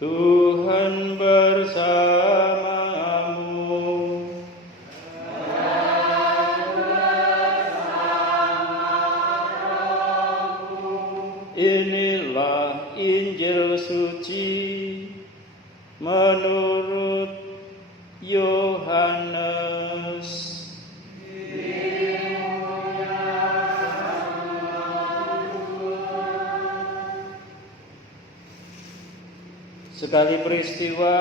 Tuhan bersamamu. Inilah Injil suci menurut Yohanes. Sekali peristiwa,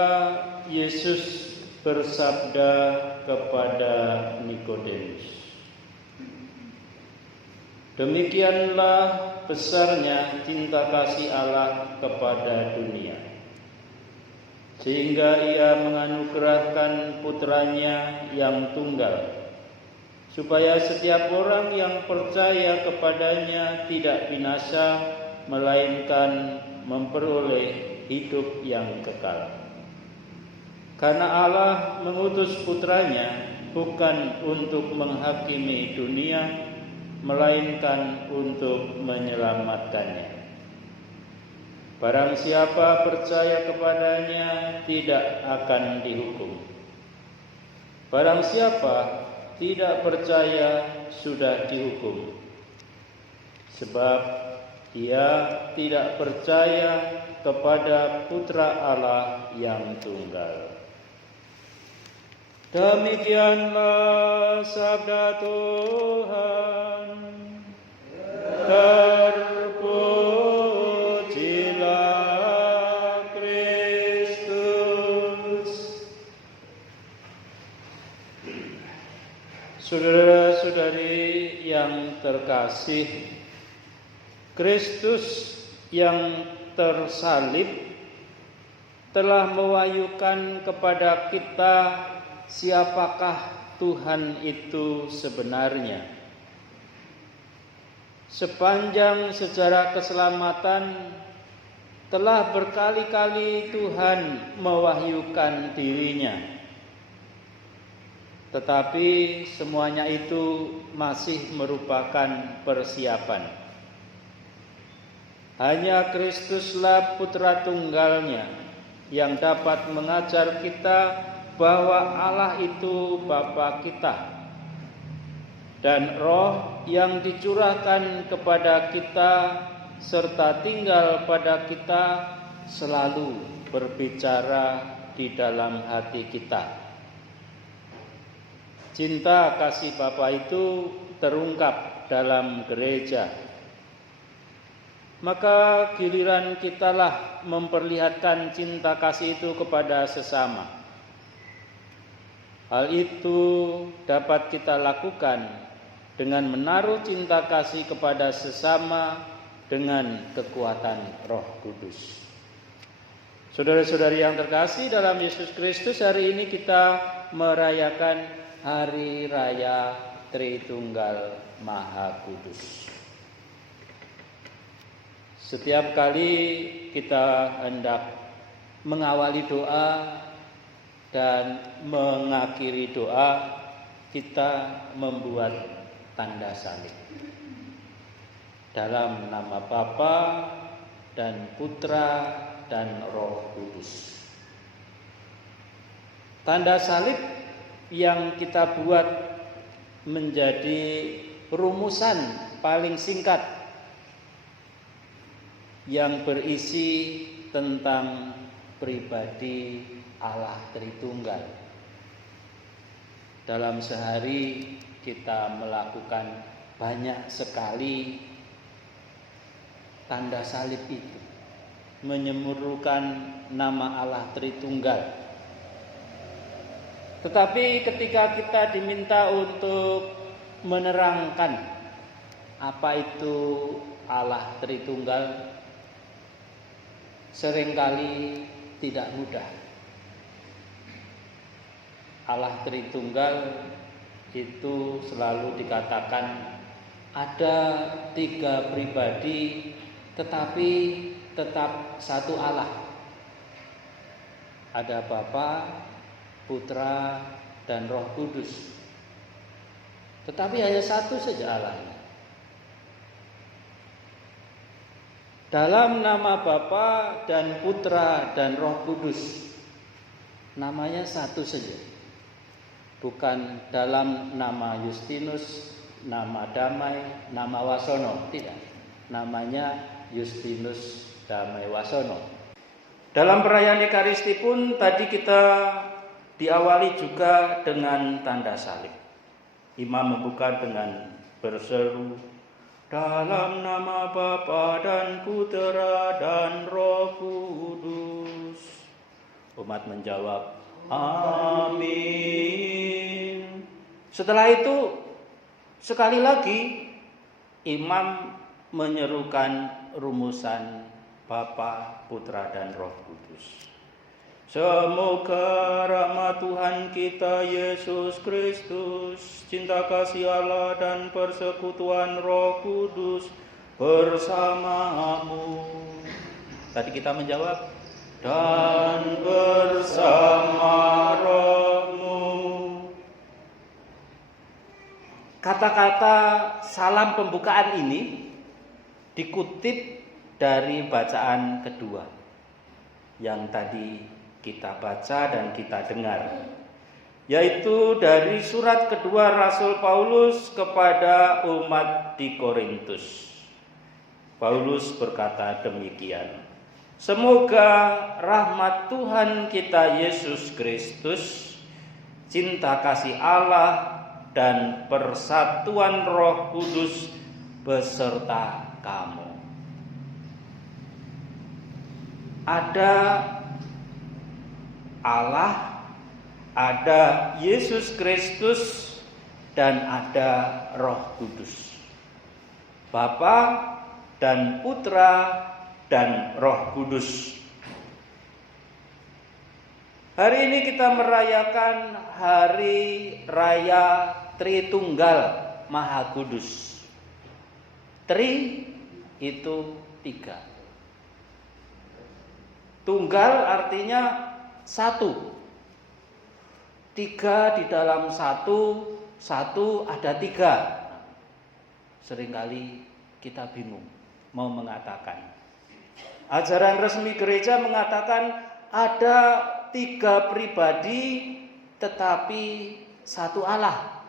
Yesus bersabda kepada Nikodemus, "Demikianlah besarnya cinta kasih Allah kepada dunia, sehingga Ia menganugerahkan putranya yang tunggal, supaya setiap orang yang percaya kepadanya tidak binasa, melainkan memperoleh hidup yang kekal. Karena Allah mengutus putranya bukan untuk menghakimi dunia, melainkan untuk menyelamatkannya. Barang siapa percaya kepadanya tidak akan dihukum. Barang siapa tidak percaya sudah dihukum, sebab ia tidak percaya kepada Putra Allah yang tunggal." Demikianlah sabda Tuhan. Terpujilah Kristus. Saudara-saudari yang terkasih, Kristus yang tersalib telah mewahyukan kepada kita siapakah Tuhan itu sebenarnya. Sepanjang sejarah keselamatan telah berkali-kali Tuhan mewahyukan dirinya, tetapi semuanya itu masih merupakan persiapan. Hanya Kristuslah Putra Tunggalnya yang dapat mengajar kita bahwa Allah itu Bapa kita, dan Roh yang dicurahkan kepada kita serta tinggal pada kita selalu berbicara di dalam hati kita. Cinta kasih Bapa itu terungkap dalam gereja. Maka giliran kitalah memperlihatkan cinta kasih itu kepada sesama. Hal itu dapat kita lakukan dengan menaruh cinta kasih kepada sesama dengan kekuatan Roh Kudus. Saudara-saudari yang terkasih dalam Yesus Kristus, hari ini kita merayakan Hari Raya Tritunggal Maha Kudus. Setiap kali kita hendak mengawali doa dan mengakhiri doa, kita membuat tanda salib. Dalam nama Bapa dan Putra dan Roh Kudus. Tanda salib yang kita buat menjadi rumusan paling singkat yang berisi tentang pribadi Allah Tritunggal. Dalam sehari kita melakukan banyak sekali tanda salib itu, menyemurkan nama Allah Tritunggal. Tetapi ketika kita diminta untuk menerangkan apa itu Allah Tritunggal, seringkali tidak mudah. Allah Tritunggal itu selalu dikatakan ada 3 pribadi, tetapi tetap satu Allah. Ada Bapa, Putra, dan Roh Kudus. Tetapi hanya satu saja Allah. Dalam nama Bapa dan Putra dan Roh Kudus. Namanya satu saja. Bukan dalam nama Justinus, nama Damai, nama Wasono. Tidak. Namanya Justinus Damai Wasono. Dalam perayaan Ekaristi pun tadi kita diawali juga dengan tanda salib. Imam membuka dengan berseru, dalam nama Bapa dan Putra dan Roh Kudus. Umat menjawab, amin. Setelah itu, sekali lagi, imam menyerukan rumusan Bapa, Putra, dan Roh Kudus. Semoga rahmat Tuhan kita Yesus Kristus, cinta kasih Allah dan persekutuan Roh Kudus bersamamu. Tadi kita menjawab, dan bersama rohmu. Kata-kata salam pembukaan ini dikutip dari bacaan kedua yang tadi kita baca dan kita dengar, yaitu dari surat kedua Rasul Paulus kepada umat di Korintus. Paulus berkata demikian, semoga rahmat Tuhan kita Yesus Kristus, cinta kasih Allah dan persatuan Roh Kudus beserta kamu. Ada Allah, ada Yesus Kristus, dan ada Roh Kudus. Bapa dan Putra dan Roh Kudus. Hari ini kita merayakan Hari Raya Tritunggal Maha Kudus. Tri itu 3. Tunggal artinya 1. 3 di dalam 1 ada 3. Seringkali kita bingung mau mengatakan. Ajaran resmi gereja mengatakan ada 3 pribadi tetapi 1 Allah.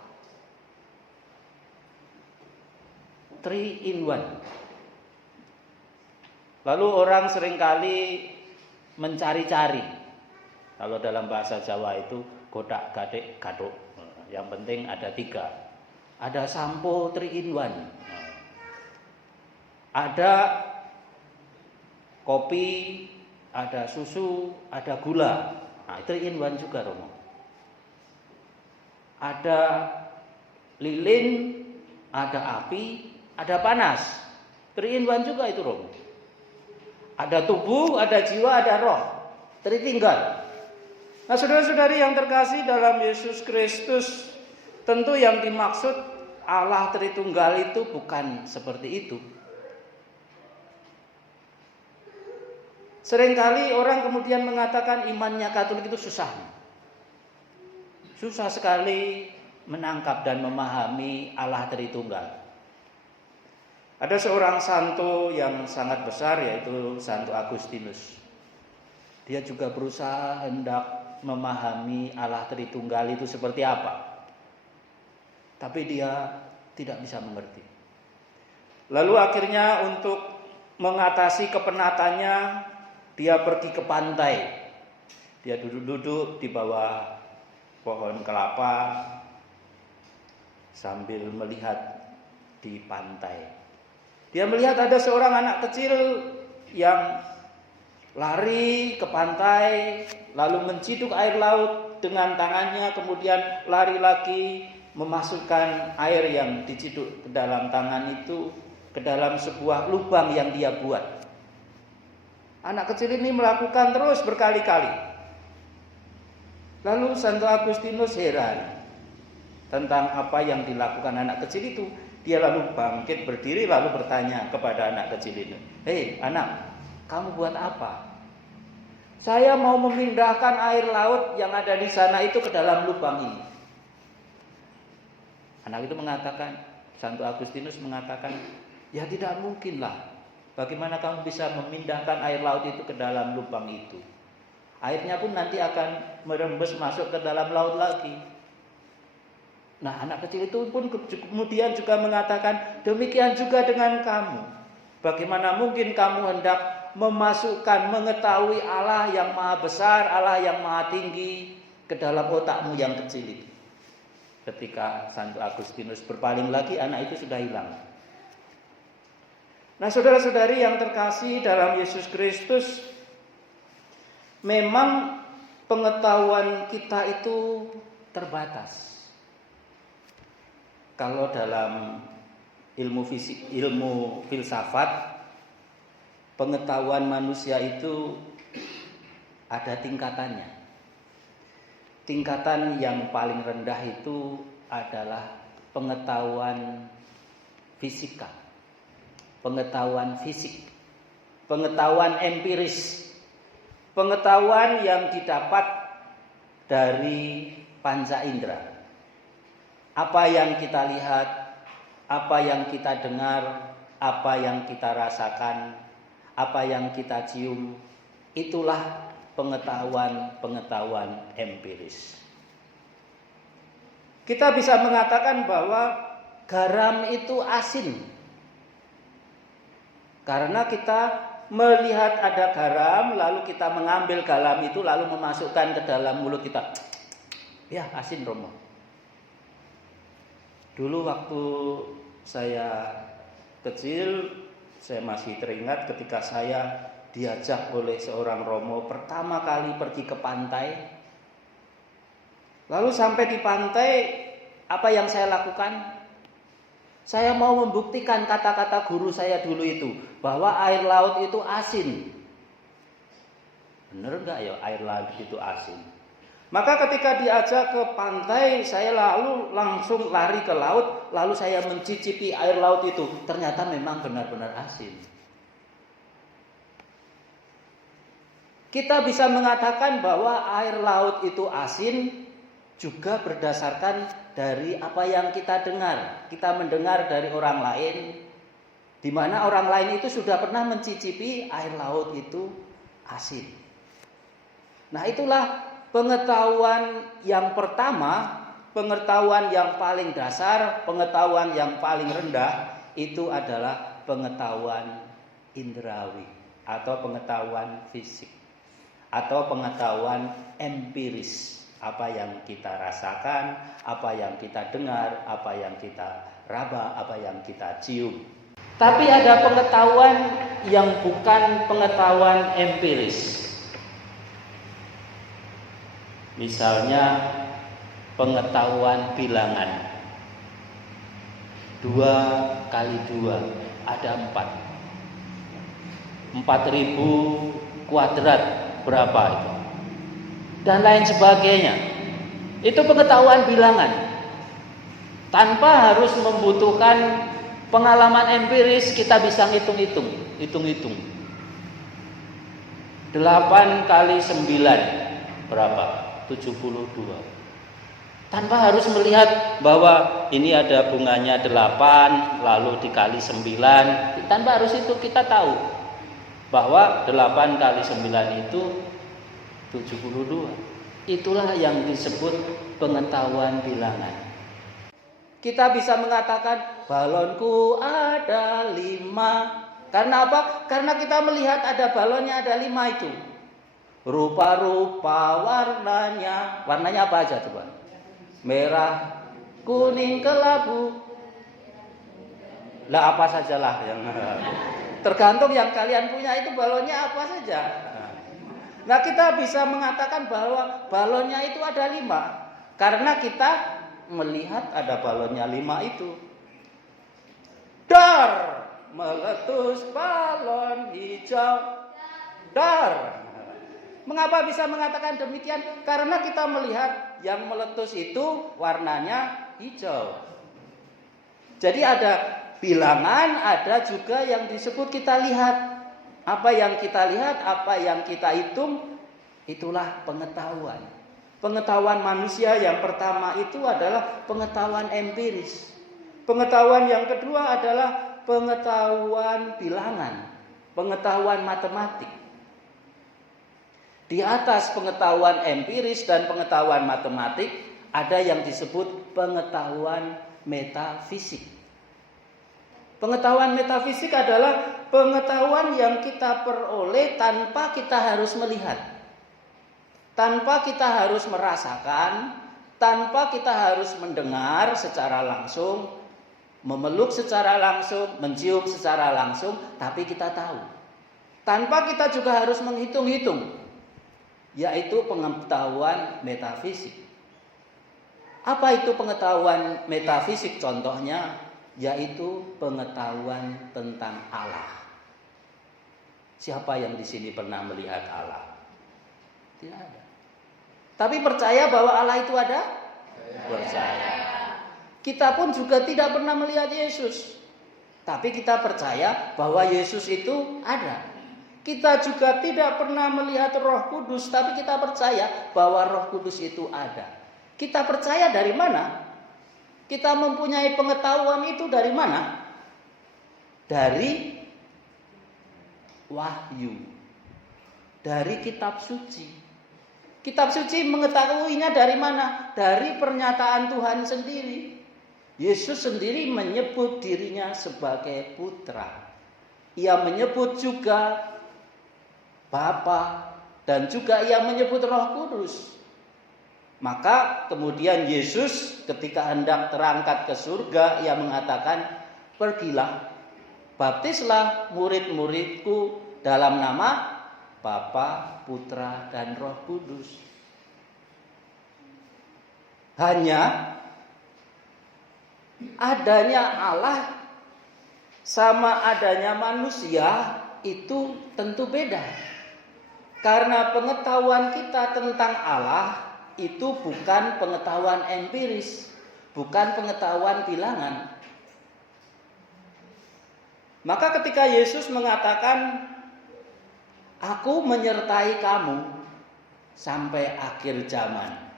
3 in 1. Lalu orang seringkali mencari-cari. Kalau dalam bahasa Jawa itu godak gadek gaduk. Yang penting ada 3. Ada sampo 3 in 1. Ada kopi, ada susu, ada gula. Nah, 3 in 1 juga Romo. Ada lilin, ada api, ada panas. 3 in 1 juga itu Romo. Ada tubuh, ada jiwa, ada roh. Tritunggal. Nah, saudara-saudari yang terkasih dalam Yesus Kristus, tentu yang dimaksud Allah Tritunggal itu bukan seperti itu. Seringkali orang kemudian mengatakan imannya Katolik itu susah. Susah sekali menangkap dan memahami Allah Tritunggal. Ada seorang santo yang sangat besar, yaitu Santo Agustinus. Dia juga berusaha hendak memahami Allah Tritunggal itu seperti apa. Tapi dia tidak bisa mengerti. Lalu akhirnya untuk mengatasi kepenatannya, dia pergi ke pantai. Dia duduk-duduk di bawah pohon kelapa sambil melihat di pantai. Dia melihat ada seorang anak kecil yang lari ke pantai, lalu menciduk air laut dengan tangannya, kemudian lari lagi memasukkan air yang diciduk ke dalam tangan itu ke dalam sebuah lubang yang dia buat. Anak kecil ini melakukan terus berkali-kali. Lalu Santo Agustinus heran tentang apa yang dilakukan anak kecil itu. Dia lalu bangkit berdiri lalu bertanya kepada anak kecil ini, "Hei anak, kamu buat apa?" "Saya mau memindahkan air laut yang ada di sana itu ke dalam lubang ini." Anak itu mengatakan, Santo Agustinus mengatakan, "Ya tidak mungkinlah. Bagaimana kamu bisa memindahkan air laut itu ke dalam lubang itu? Airnya pun nanti akan merembes masuk ke dalam laut lagi. Nah, anak kecil itu pun kemudian juga mengatakan, demikian juga dengan kamu. Bagaimana mungkin kamu hendak memasukkan, mengetahui Allah yang maha besar, Allah yang maha tinggi ke dalam otakmu yang kecil itu? Ketika Santo Agustinus berpaling lagi, anak itu sudah hilang. Nah, saudara-saudari yang terkasih dalam Yesus Kristus, memang pengetahuan kita itu terbatas. Kalau dalam ilmu filsafat, pengetahuan manusia itu ada tingkatannya. Tingkatan yang paling rendah itu adalah pengetahuan fisika, pengetahuan fisik, pengetahuan empiris, pengetahuan yang didapat dari panca indera. Apa yang kita lihat, apa yang kita dengar, apa yang kita rasakan, apa yang kita cium, itulah pengetahuan empiris. Kita bisa mengatakan bahwa garam itu asin, karena kita melihat ada garam, lalu kita mengambil garam itu, lalu memasukkan ke dalam mulut kita. Ya, asin Romo. Dulu waktu saya kecil, saya masih teringat ketika saya diajak oleh seorang Romo pertama kali pergi ke pantai. Lalu sampai di pantai, apa yang saya lakukan? Saya mau membuktikan kata-kata guru saya dulu itu, bahwa air laut itu asin. Bener gak ya air laut itu asin? Maka ketika diajak ke pantai, saya langsung lari ke laut, lalu saya mencicipi air laut itu. Ternyata memang benar-benar asin. Kita bisa mengatakan bahwa air laut itu asin juga berdasarkan dari apa yang kita dengar. Kita mendengar dari orang lain, di mana orang lain itu sudah pernah mencicipi air laut itu asin. Nah, itulah pengetahuan yang pertama, pengetahuan yang paling dasar, pengetahuan yang paling rendah, itu adalah pengetahuan indrawi atau pengetahuan fisik atau pengetahuan empiris. Apa yang kita rasakan, apa yang kita dengar, apa yang kita raba, apa yang kita cium. Tapi ada pengetahuan yang bukan pengetahuan empiris. Misalnya pengetahuan bilangan. 2 kali 2 ada 4. 4.000 kuadrat berapa itu? Dan lain sebagainya. Itu pengetahuan bilangan. Tanpa harus membutuhkan pengalaman empiris, kita bisa hitung-hitung. 8 kali 9 berapa? 72. Tanpa harus melihat bahwa ini ada bunganya 8 lalu dikali 9. Tanpa harus itu, kita tahu bahwa 8 kali 9 itu 72. Itulah yang disebut pengetahuan bilangan. Kita bisa mengatakan balonku ada 5. Karena apa? Karena kita melihat ada balonnya ada 5 itu. Rupa-rupa warnanya. Warnanya apa aja coba? Merah, kuning, kelabu. Lah apa sajalah yang tergantung yang kalian punya itu balonnya apa saja. Nah, kita bisa mengatakan bahwa balonnya itu ada 5 karena kita melihat ada balonnya 5 itu. Dar, meletus balon hijau. Dar. Mengapa bisa mengatakan demikian? Karena kita melihat yang meletus itu warnanya hijau. Jadi ada bilangan, ada juga yang disebut kita lihat. Apa yang kita lihat, apa yang kita hitung, itulah pengetahuan. Pengetahuan manusia yang pertama itu adalah pengetahuan empiris. Pengetahuan yang kedua adalah pengetahuan bilangan. pengetahuan matematik. Di atas pengetahuan empiris dan pengetahuan matematik ada yang disebut pengetahuan metafisik. Pengetahuan metafisik adalah pengetahuan yang kita peroleh tanpa kita harus melihat, tanpa kita harus merasakan, tanpa kita harus mendengar secara langsung, memeluk secara langsung, mencium secara langsung, tapi kita tahu. Tanpa kita juga harus menghitung-hitung, yaitu pengetahuan metafisik. Apa itu pengetahuan metafisik? Contohnya yaitu pengetahuan tentang Allah. Siapa yang di sini pernah melihat Allah? Tidak ada. Tapi percaya bahwa Allah itu ada? Percaya. Kita pun juga tidak pernah melihat Yesus. Tapi kita percaya bahwa Yesus itu ada. Kita juga tidak pernah melihat Roh Kudus, tapi kita percaya bahwa Roh Kudus itu ada. Kita percaya dari mana? Kita mempunyai pengetahuan itu dari mana? Dari wahyu. Dari kitab suci. Kitab suci mengetahuinya dari mana? Dari pernyataan Tuhan sendiri. Yesus sendiri menyebut dirinya sebagai putra. Ia menyebut juga Bapa dan juga ia menyebut Roh Kudus. Maka kemudian Yesus ketika hendak terangkat ke surga, ia mengatakan, "Pergilah, baptislah murid-muridku dalam nama Bapa, Putra, dan Roh Kudus." Hanya adanya Allah sama adanya manusia itu tentu beda. Karena pengetahuan kita tentang Allah itu bukan pengetahuan empiris, bukan pengetahuan bilangan. Maka ketika Yesus mengatakan, "Aku menyertai kamu sampai akhir zaman."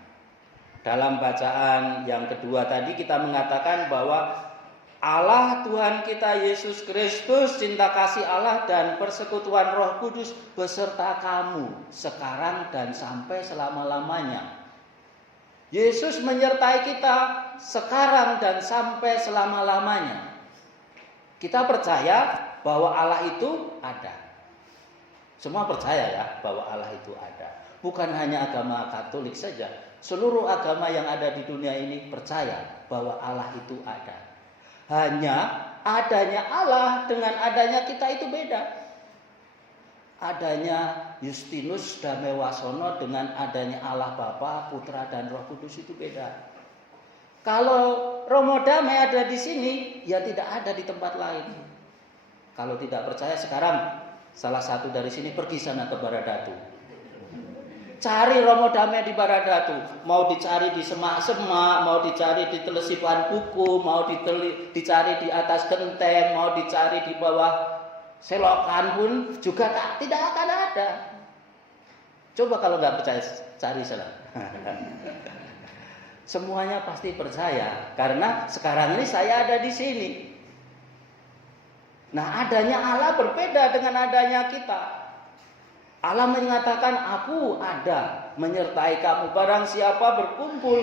Dalam bacaan yang kedua tadi kita mengatakan bahwa Allah Tuhan kita Yesus Kristus, cinta kasih Allah dan persekutuan Roh Kudus beserta kamu sekarang dan sampai selama-lamanya. Yesus menyertai kita sekarang dan sampai selama-lamanya. Kita percaya bahwa Allah itu ada. Semua percaya ya bahwa Allah itu ada. Bukan hanya agama Katolik saja. Seluruh agama yang ada di dunia ini percaya bahwa Allah itu ada. Hanya adanya Allah dengan adanya kita itu beda. Adanya Justinus Damewasono dengan adanya Allah Bapa, Putra, dan Roh Kudus itu beda. Kalau Romo Damai ada di sini, ya tidak ada di tempat lain. Kalau tidak percaya sekarang salah satu dari sini pergi sana ke Baradatu. Cari Romo Damai di Baradatu. Mau dicari di semak-semak, mau dicari di telesipan buku, mau dicari di atas genteng, mau dicari di bawah selokan pun juga tidak akan ada. Coba kalau nggak percaya cari sana. Semuanya pasti percaya karena sekarang ini saya ada di sini. Nah, adanya Allah berbeda dengan adanya kita. Allah mengatakan, "Aku ada menyertai kamu. Barang siapa berkumpul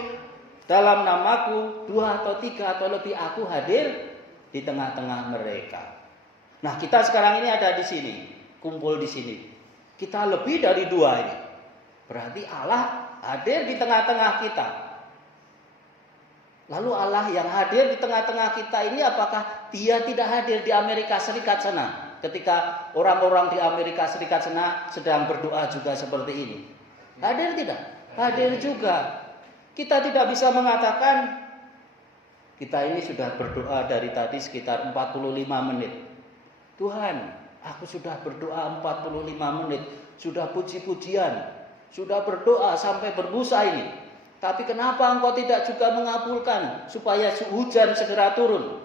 dalam namaku, 2 atau 3 atau lebih, aku hadir di tengah-tengah mereka." Nah, kita sekarang ini ada di sini, kumpul di sini. Kita lebih dari 2 ini. Berarti Allah hadir di tengah-tengah kita. Lalu Allah yang hadir di tengah-tengah kita ini apakah dia tidak hadir di Amerika Serikat sana? Ketika orang-orang di Amerika Serikat sana sedang berdoa juga seperti ini. Hadir tidak? Hadir juga. Kita tidak bisa mengatakan kita ini sudah berdoa dari tadi sekitar 45 menit. Tuhan, aku sudah berdoa 45 menit, sudah puji-pujian, sudah berdoa sampai berbusa ini. Tapi kenapa engkau tidak juga mengabulkan supaya hujan segera turun?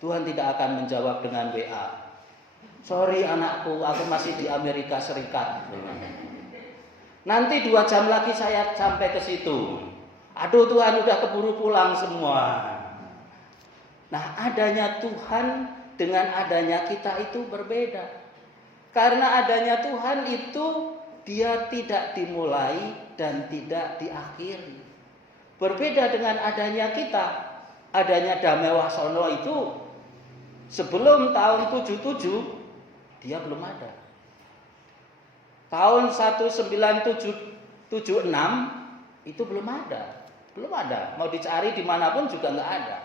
Tuhan tidak akan menjawab dengan WA. "Sorry anakku, aku masih di Amerika Serikat. Nanti 2 jam lagi saya sampai ke situ. Aduh Tuhan, udah keburu pulang semua." Nah, adanya Tuhan dengan adanya kita itu berbeda. Karena adanya Tuhan itu dia tidak dimulai dan tidak diakhiri. Berbeda dengan adanya kita. Adanya Damewasono itu sebelum tahun 77 dia belum ada. Tahun 1976 itu belum ada. Belum ada. Mau dicari dimanapun juga nggak ada.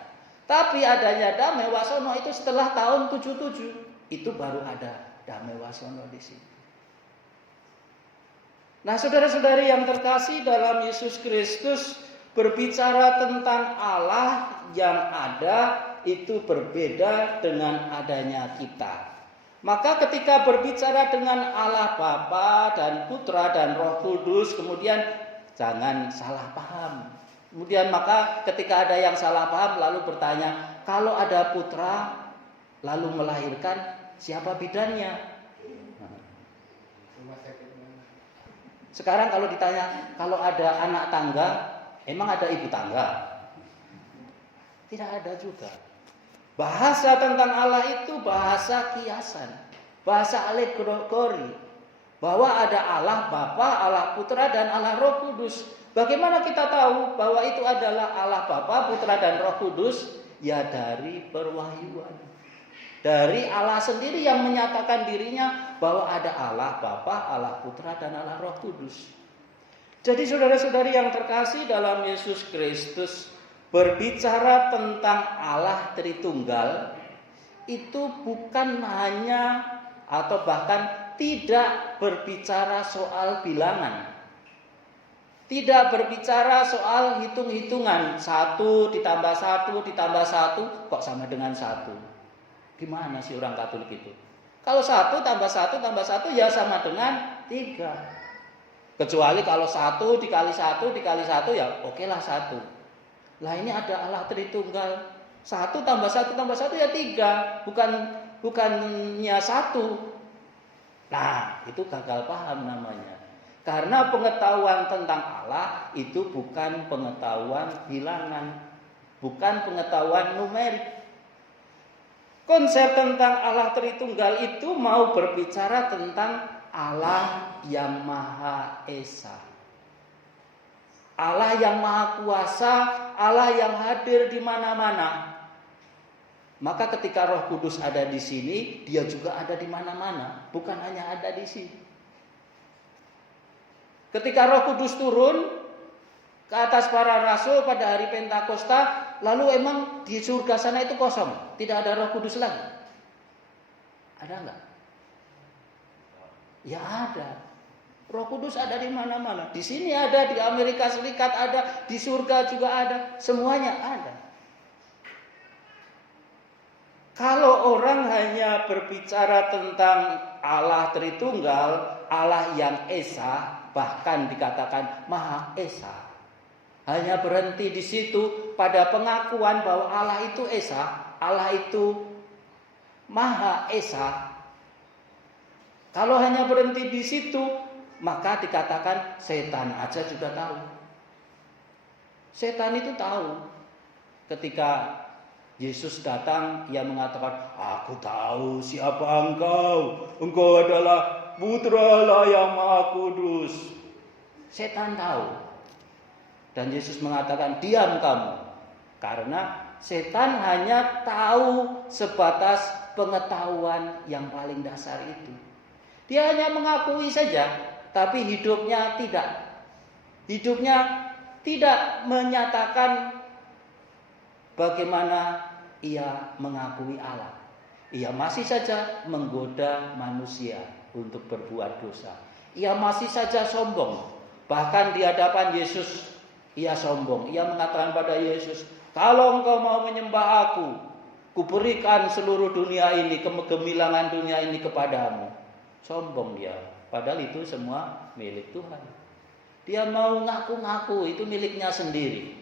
Tapi adanya Damewasono itu setelah tahun 77 itu baru ada Damewasono di sini. Nah, saudara-saudari yang terkasih dalam Yesus Kristus, berbicara tentang Allah yang ada itu berbeda dengan adanya kita. Maka ketika berbicara dengan Allah Bapa dan Putra dan Roh Kudus, kemudian jangan salah paham. Kemudian maka ketika ada yang salah paham lalu bertanya, kalau ada putra lalu melahirkan, siapa bidannya? Sekarang kalau ditanya, kalau ada anak tangga, emang ada ibu tangga? Tidak ada juga. Bahasa tentang Allah itu bahasa kiasan, bahasa alegori. Bahwa ada Allah Bapa, Allah Putra, dan Allah Roh Kudus. Bagaimana kita tahu bahwa itu adalah Allah Bapa, Putra, dan Roh Kudus? Ya dari perwahyuan. Dari Allah sendiri yang menyatakan dirinya bahwa ada Allah Bapa, Allah Putra, dan Allah Roh Kudus. Jadi saudara-saudari yang terkasih dalam Yesus Kristus, berbicara tentang Allah Tritunggal itu bukan hanya atau bahkan tidak berbicara soal bilangan. Tidak berbicara soal hitung-hitungan. 1 ditambah 1 ditambah 1 kok sama dengan 1. Gimana sih orang Katolik itu? Kalau 1 tambah 1 tambah 1 ya sama dengan 3. Kecuali kalau 1 dikali 1 dikali 1 ya oke lah 1. Lah ini ada Allah Tritunggal. 1 tambah 1 tambah 1 ya 3. Bukannya 1. Nah itu gagal paham namanya. Karena pengetahuan tentang Allah itu bukan pengetahuan bilangan. Bukan pengetahuan numerik. Konsep tentang Allah Tritunggal itu mau berbicara tentang Allah yang Maha Esa. Allah yang Maha Kuasa, Allah yang hadir di mana-mana. Maka ketika Roh Kudus ada di sini, dia juga ada di mana-mana, bukan hanya ada di sini. Ketika Roh Kudus turun ke atas para rasul pada hari Pentakosta, lalu emang di surga sana itu kosong, tidak ada Roh Kudus lagi? Ada enggak? Ya ada. Roh Kudus ada di mana-mana. Di sini ada, di Amerika Serikat ada, di surga juga ada, semuanya ada. Kalau orang hanya berbicara tentang Allah Tritunggal, Allah yang Esa, bahkan dikatakan Maha Esa, hanya berhenti di situ pada pengakuan bahwa Allah itu Esa, Allah itu Maha Esa. Kalau hanya berhenti di situ, maka dikatakan setan aja juga tahu. Setan itu tahu. Ketika Yesus datang, ia mengatakan, aku tahu siapa engkau. Engkau adalah Putra Allah yang Maha Kudus. Setan tahu. Dan Yesus mengatakan, diam kamu. Karena setan hanya tahu sebatas pengetahuan yang paling dasar itu. Dia hanya mengakui saja, tapi hidupnya tidak. Hidupnya tidak menyatakan bagaimana ia mengakui Allah. Ia masih saja menggoda manusia untuk berbuat dosa. Ia masih saja sombong. Bahkan di hadapan Yesus, ia sombong. Ia mengatakan pada Yesus, kalau engkau mau menyembah aku, kuberikan seluruh dunia ini, kegemilangan dunia ini kepadamu. Sombong dia. Padahal itu semua milik Tuhan. Dia mau ngaku-ngaku itu miliknya sendiri.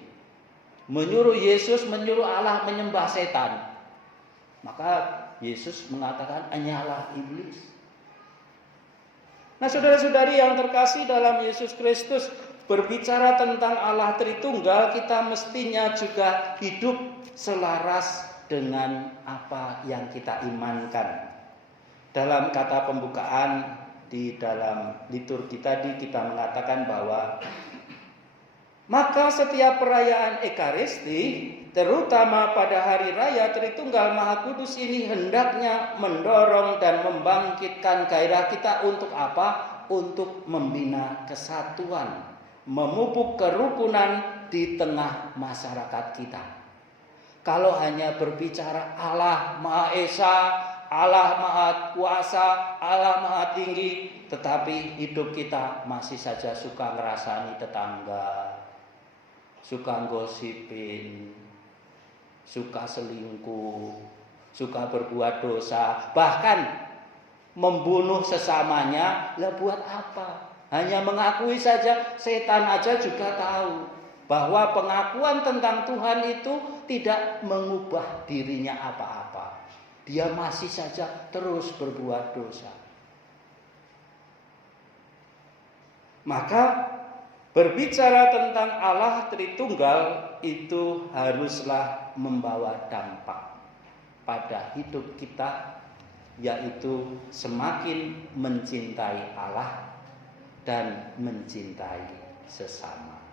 Menyuruh Yesus, menyuruh Allah menyembah setan. Maka Yesus mengatakan, hanyalah iblis. Nah saudara-saudari yang terkasih dalam Yesus Kristus, berbicara tentang Allah Tritunggal, kita mestinya juga hidup selaras dengan apa yang kita imankan. Dalam kata pembukaan di dalam liturgi tadi kita mengatakan bahwa maka setiap perayaan Ekaristi, terutama pada hari raya Tritunggal Maha Kudus ini hendaknya mendorong dan membangkitkan gairah kita untuk apa? Untuk membina kesatuan, memupuk kerukunan di tengah masyarakat kita. Kalau hanya berbicara Allah Maha Esa, Allah Maha Kuasa, Allah Maha Tinggi, tetapi hidup kita masih saja suka ngerasani tetangga, suka gosipin, suka selingkuh, suka berbuat dosa, bahkan membunuh sesamanya. Lah buat apa? Hanya mengakui saja. Setan aja juga tahu bahwa pengakuan tentang Tuhan itu tidak mengubah dirinya apa-apa. Dia masih saja terus berbuat dosa. Maka berbicara tentang Allah Tritunggal itu haruslah membawa dampak pada hidup kita, yaitu semakin mencintai Allah dan mencintai sesama.